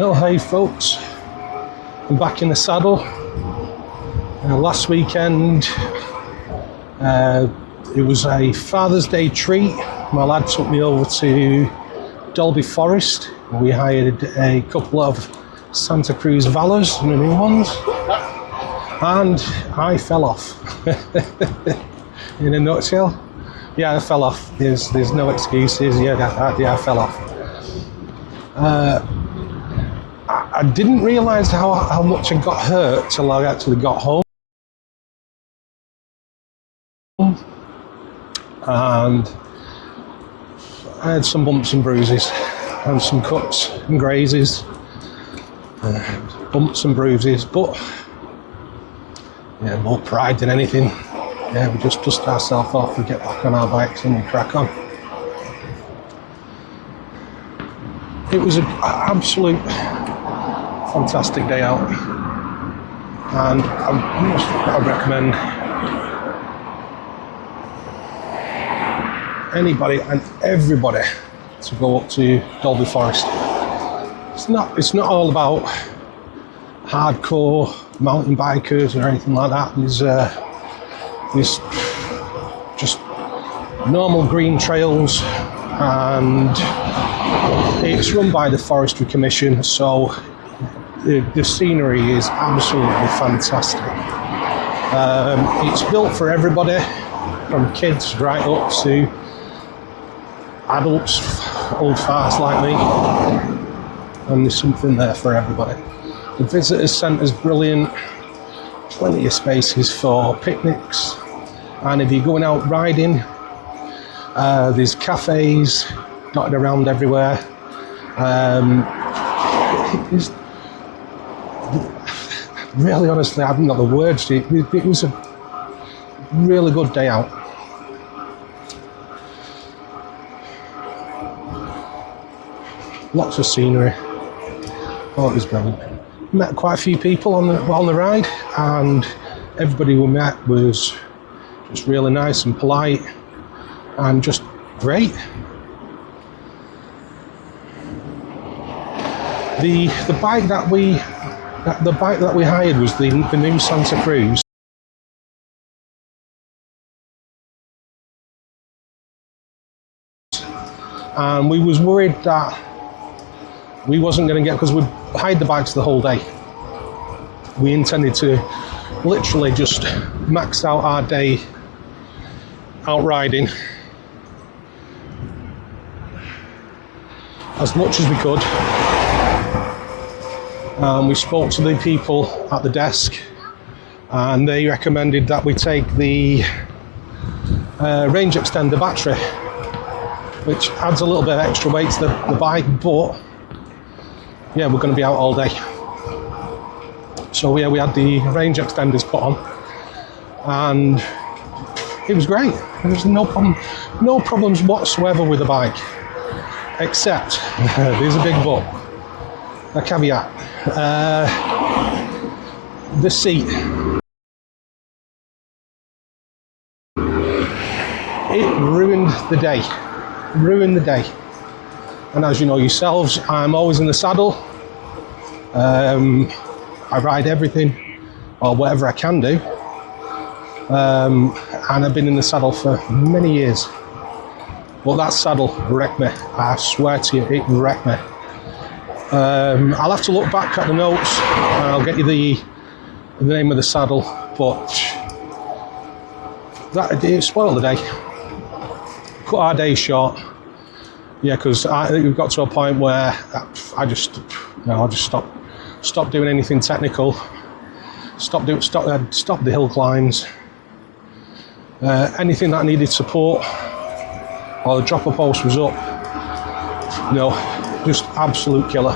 Well, hey folks, I'm back in the saddle. Last weekend it was a Father's Day treat. My lad took me over to Dalby Forest. We hired a couple of Santa Cruz Valas, the new ones, and I fell off. In a nutshell, yeah, I fell off. There's no excuses. Yeah, I fell off. I didn't realise how much I got hurt till I actually got home. And I had some bumps and bruises, and some cuts and grazes, bumps and bruises, but yeah, more pride than anything. Yeah, we just dust ourselves off, we get back on our bikes and we crack on. It was an absolute fantastic day out, and I recommend anybody and everybody to go up to Dalby Forest. It's not all about hardcore mountain bikers or anything like that. There's just normal green trails, and it's run by the Forestry Commission, so the scenery is absolutely fantastic. It's built for everybody, from kids right up to adults, old farts like me, and there's something there for everybody. The visitors centre's brilliant, plenty of spaces for picnics, and if you're going out riding, there's cafes dotted around everywhere. Really, honestly, I haven't got the words. It was a really good day out. Lots of scenery. Oh, it was brilliant. Met quite a few people on the ride, and everybody we met was just really nice and polite, and just great. The bike that we hired was the new Santa Cruz. And we was worried that we wasn't going to get, because we hired the bikes the whole day. We intended to literally just max out our day out riding as much as we could. We spoke to the people at the desk, and they recommended that we take the range extender battery, which adds a little bit of extra weight to the bike, but yeah, we're going to be out all day. So yeah, we had the range extenders put on, and it was great. There was no problems whatsoever with the bike, except there's a big but, a caveat. The seat. It ruined the day. And as you know yourselves, I'm always in the saddle. I ride everything, or whatever I can do. And I've been in the saddle for many years. But that saddle wrecked me. I swear to you, it wrecked me. I'll have to look back at the notes, and I'll get you the name of the saddle, but it spoiled the day. Cut our day short. Yeah, because we've got to a point where I just stopped doing anything technical. Stopped the hill climbs. Anything that needed support, or the dropper post was up. Just absolute killer.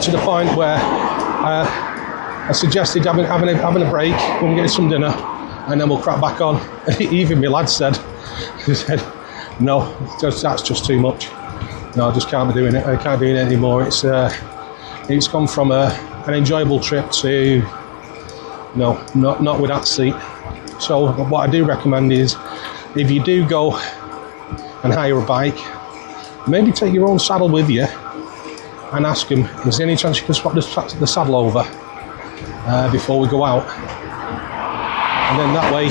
To the point where I suggested having a break, go and get some dinner, and then we'll crack back on. Even my lad said, no, that's just too much. No, I just can't be doing it. I can't do it anymore. It's gone from an enjoyable trip to no, not with that seat. So what I do recommend is, if you do go and hire a bike, maybe take your own saddle with you and ask them, is there any chance you can swap the saddle over before we go out? And then that way,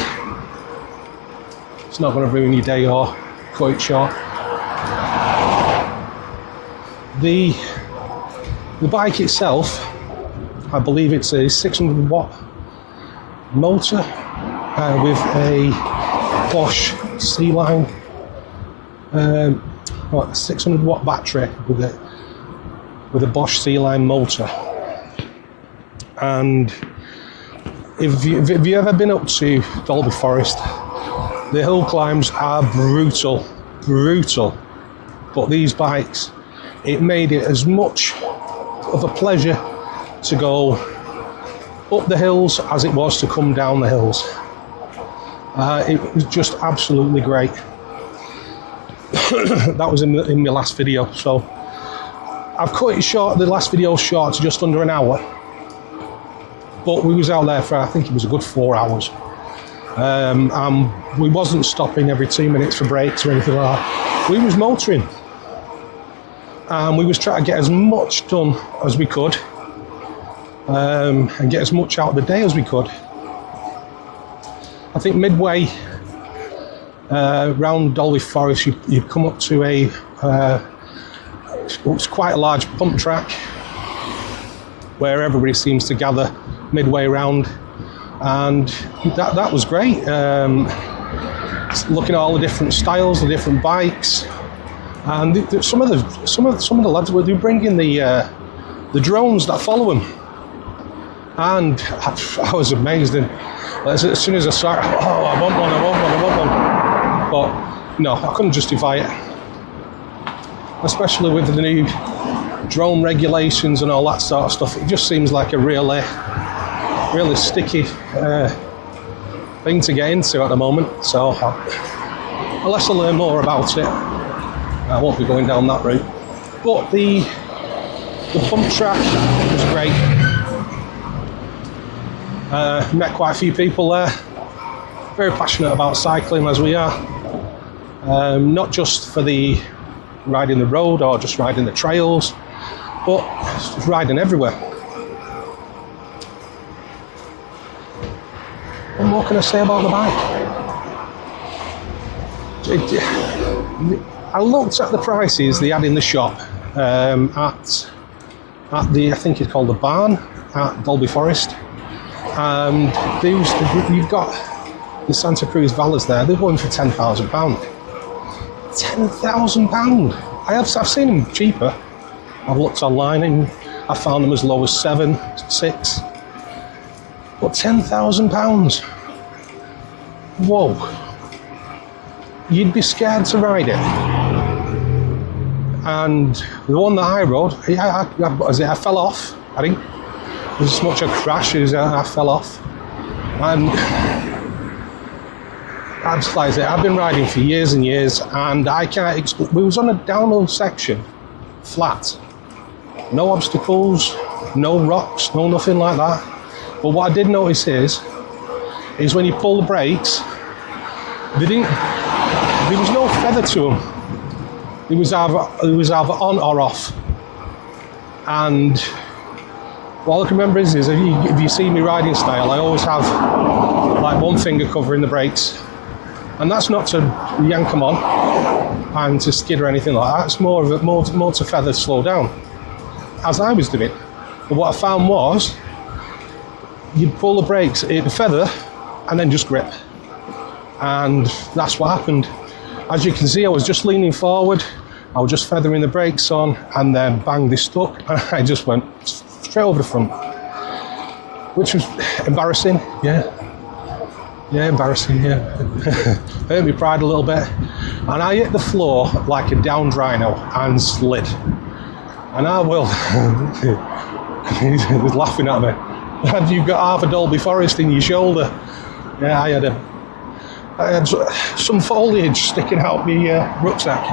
it's not going to ruin your day or cut it short. The bike itself, I believe it's a 600 watt motor with a Bosch C-Line 600 watt battery with a Bosch C-Line motor. And if you ever been up to Dalby Forest, the hill climbs are brutal, but these bikes, it made it as much of a pleasure to go up the hills as it was to come down the hills. It was just absolutely great. That was in my last video, so I've cut it short, the last video short, to just under an hour, but we was out there for, I think it was a good 4 hours. We wasn't stopping every 2 minutes for breaks or anything like that. We was motoring, and we was trying to get as much done as we could, and get as much out of the day as we could. I think midway around Dalby Forest, you come up to it's quite a large pump track where everybody seems to gather midway around, and that was great. Looking at all the different styles, the different bikes, and some of the lads were bringing the drones that follow them, and I was amazed. And as soon as I saw it, I want one. But no, I couldn't justify it, especially with the new drone regulations and all that sort of stuff. It just seems like a really sticky thing to get into at the moment. So unless I learn more about it, I won't be going down that route. But the pump track was great. Met quite a few people there, very passionate about cycling as we are, not just for the riding the road or just riding the trails, but riding everywhere. What more can I say about the bike? I looked at the prices they had in the shop at the, I think it's called the Barn at Dalby Forest. And you've got the Santa Cruz Valas there. They're going for £10,000. £10,000. I've seen them cheaper. I've looked online and I found them as low as 7, 6. But £10,000. Whoa. You'd be scared to ride it. And the one that I rode, I fell off, I think. It was as much a crash as I fell off. And I've been riding for years and years, and I can't explain. We was on a downhill section, flat. No obstacles, no rocks, no nothing like that. But what I did notice is when you pull the brakes, there was no feather to them. It was either on or off. And what I can remember is if you see me riding style, I always have like one finger covering the brakes. And that's not to yank them on and to skid or anything like that. It's more to feather slow down, as I was doing. But what I found was, you'd pull the brakes, it'd feather, and then just grip. And that's what happened. As you can see, I was just leaning forward, I was just feathering the brakes on, and then bang, they stuck, and I just went straight over the front, which was embarrassing, yeah, embarrassing, yeah. Hurt me pride a little bit, and I hit the floor like a downed rhino and slid. And I will, he was laughing at me. And you've got half a Dalby Forest in your shoulder. Yeah, I had some foliage sticking out my rucksack.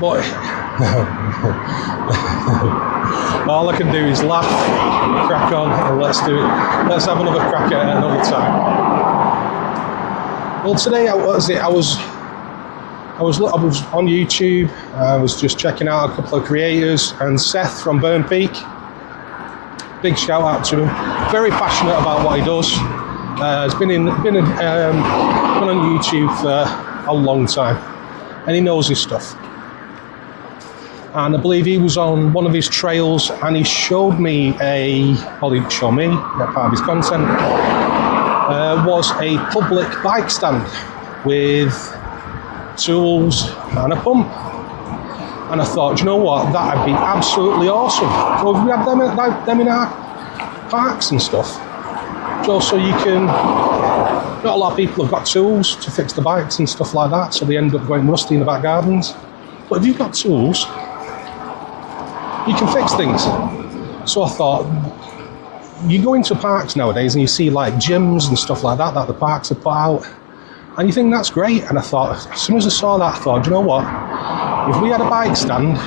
But all I can do is laugh, crack on, and let's do it. Let's have another crack at it another time. Well, today, what was it? I was on YouTube. I was just checking out a couple of creators, and Seth from Berm Peak. Big shout out to him. Very passionate about what he does. He's been on YouTube for a long time, and he knows his stuff. And I believe he was on one of his trails, and he showed me he didn't show me, not part of his content, was a public bike stand with tools and a pump. And I thought, you know what, that'd be absolutely awesome. So we have them in our parks and stuff. Just so you can, not a lot of people have got tools to fix the bikes and stuff like that, so they end up going rusty in the back gardens. But if you've got tools, you can fix things. So I thought, you go into parks nowadays and you see like gyms and stuff like that the parks have put out, and you think that's great. And I thought, as soon as I saw that, I thought, you know what, if we had a bike stand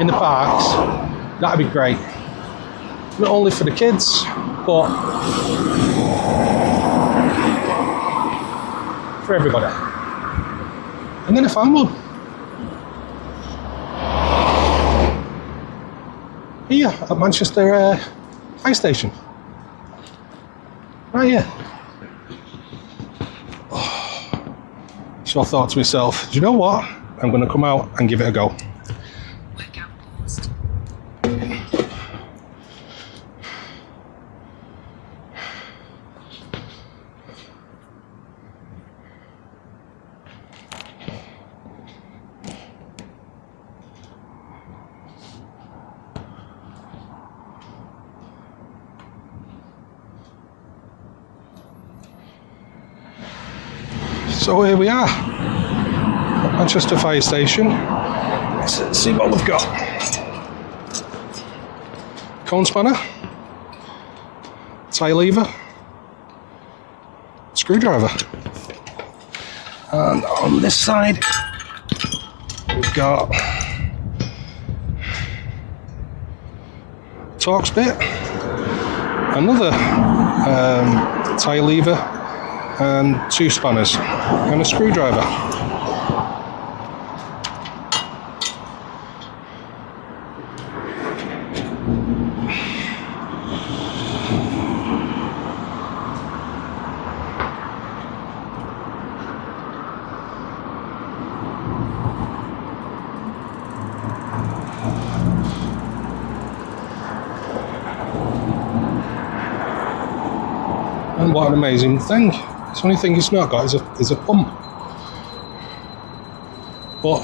in the parks, that'd be great. Not only for the kids, but for everybody. And then I found one. Here at Manchester Fire Station. Right here. So I thought to myself, do you know what? I'm going to come out and give it a go. Workout paused. So here we are, at Manchester Fire Station. Let's see what we've got. Cone spanner, tie lever, screwdriver. And on this side, we've got Torx bit, another tie lever, and 2 spanners and a screwdriver. And what an amazing thing. The only thing it's not got is a pump. But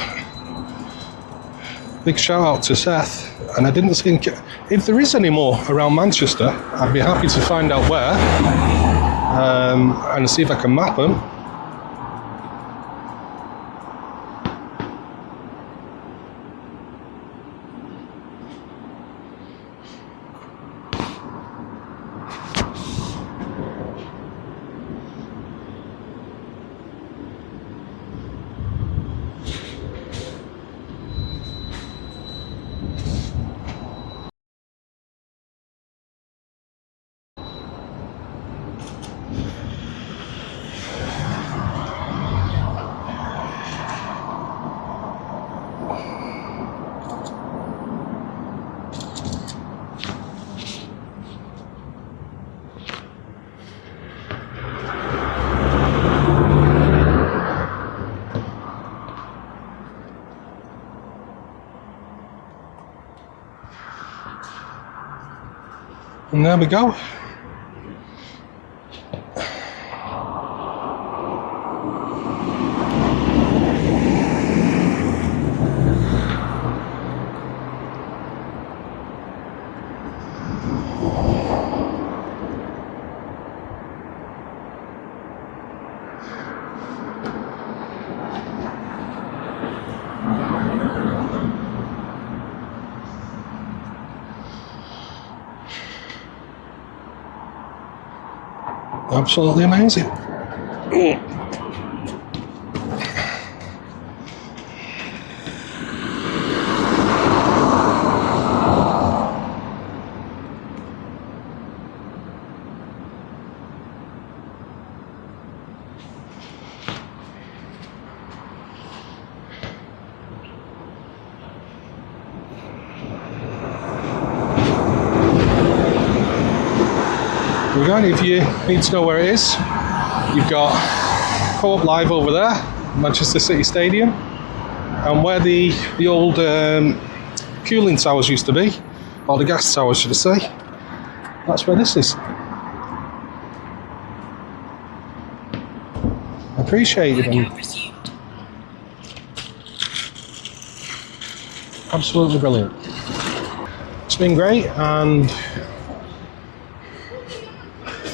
big shout out to Seth. And I didn't think, if there is any more around Manchester, I'd be happy to find out where and see if I can map them. And there we go. Absolutely amazing. going. If you need to know where it is, you've got Co-op Live over there, Manchester City Stadium, and where the old fueling towers used to be, or the gas towers should I say, that's where this is. I appreciate it. Workout resumed. Absolutely brilliant. It's been great, and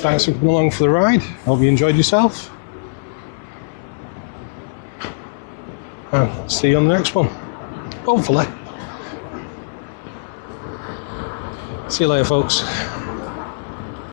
thanks for coming along for the ride. Hope you enjoyed yourself. And see you on the next one. Hopefully. See you later, folks.